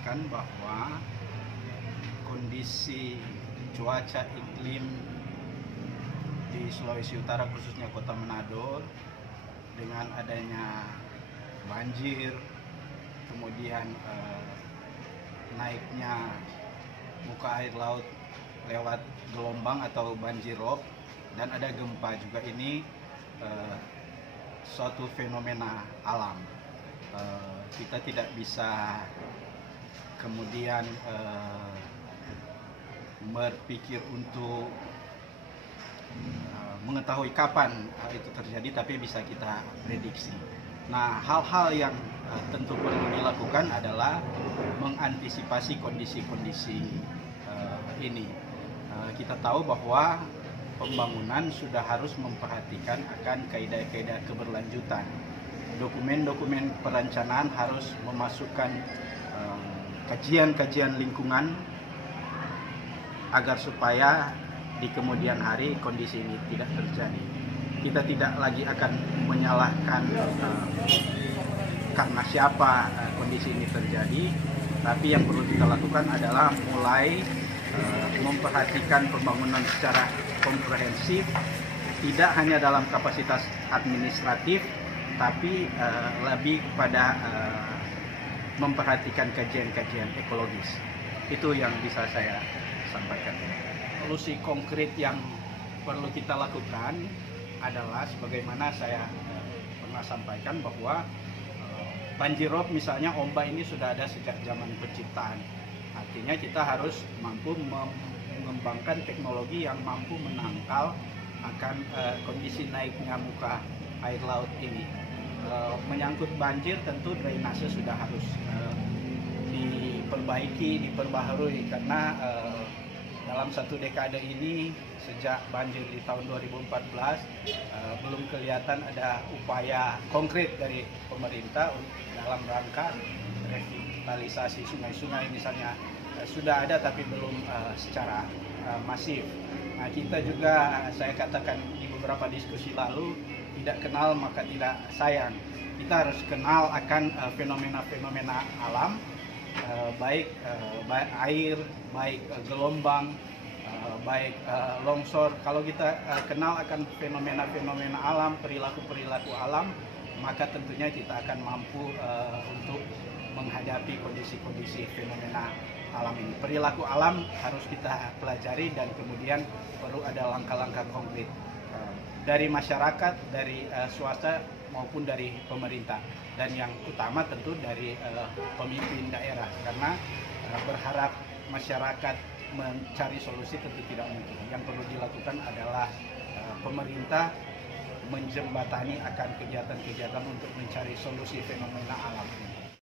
jelaskan bahwa kondisi cuaca iklim di Sulawesi Utara, khususnya Kota Manado, dengan adanya banjir, kemudian naiknya muka air laut lewat gelombang atau banjirop, dan ada gempa juga, ini suatu fenomena alam. Kita tidak bisa kemudian berpikir untuk mengetahui kapan itu terjadi, tapi bisa kita prediksi. Nah, hal-hal yang tentu perlu dilakukan adalah mengantisipasi kondisi-kondisi ini. Kita tahu bahwa pembangunan sudah harus memperhatikan akan kaidah-kaidah keberlanjutan. Dokumen-dokumen perencanaan harus memasukkan kajian-kajian lingkungan agar supaya di kemudian hari kondisi ini tidak terjadi. Kita tidak lagi akan menyalahkan karena siapa kondisi ini terjadi, tapi yang perlu kita lakukan adalah mulai memperhatikan pembangunan secara komprehensif, tidak hanya dalam kapasitas administratif, tapi lebih kepada memperhatikan kajian-kajian ekologis. Itu yang bisa saya sampaikan. Solusi konkret yang perlu kita lakukan adalah sebagaimana saya pernah sampaikan bahwa banjirop misalnya, ombak ini sudah ada sejak zaman penciptaan. Artinya kita harus mampu mengembangkan teknologi yang mampu menangkal akan kondisi naiknya muka air laut ini. Menyangkut banjir, tentu drainase sudah harus diperbaiki, diperbaharui, karena dalam satu dekade ini sejak banjir di tahun 2014 belum kelihatan ada upaya konkret dari pemerintah dalam rangka revitalisasi sungai-sungai misalnya. Sudah ada tapi belum secara masif. Nah, kita juga, saya katakan di beberapa diskusi lalu, tidak kenal maka tidak sayang. Kita harus kenal akan fenomena-fenomena alam, baik air, baik gelombang, baik longsor. Kalau kita kenal akan fenomena-fenomena alam, perilaku-perilaku alam, maka tentunya kita akan mampu untuk menghadapi kondisi-kondisi fenomena alam ini. Perilaku alam harus kita pelajari, dan kemudian perlu ada langkah-langkah konkret dari masyarakat, dari swasta maupun dari pemerintah, dan yang utama tentu dari pemimpin daerah, karena berharap masyarakat mencari solusi tentu tidak mungkin. Yang perlu dilakukan adalah pemerintah menjembatani akan kegiatan-kegiatan untuk mencari solusi fenomena alam ini.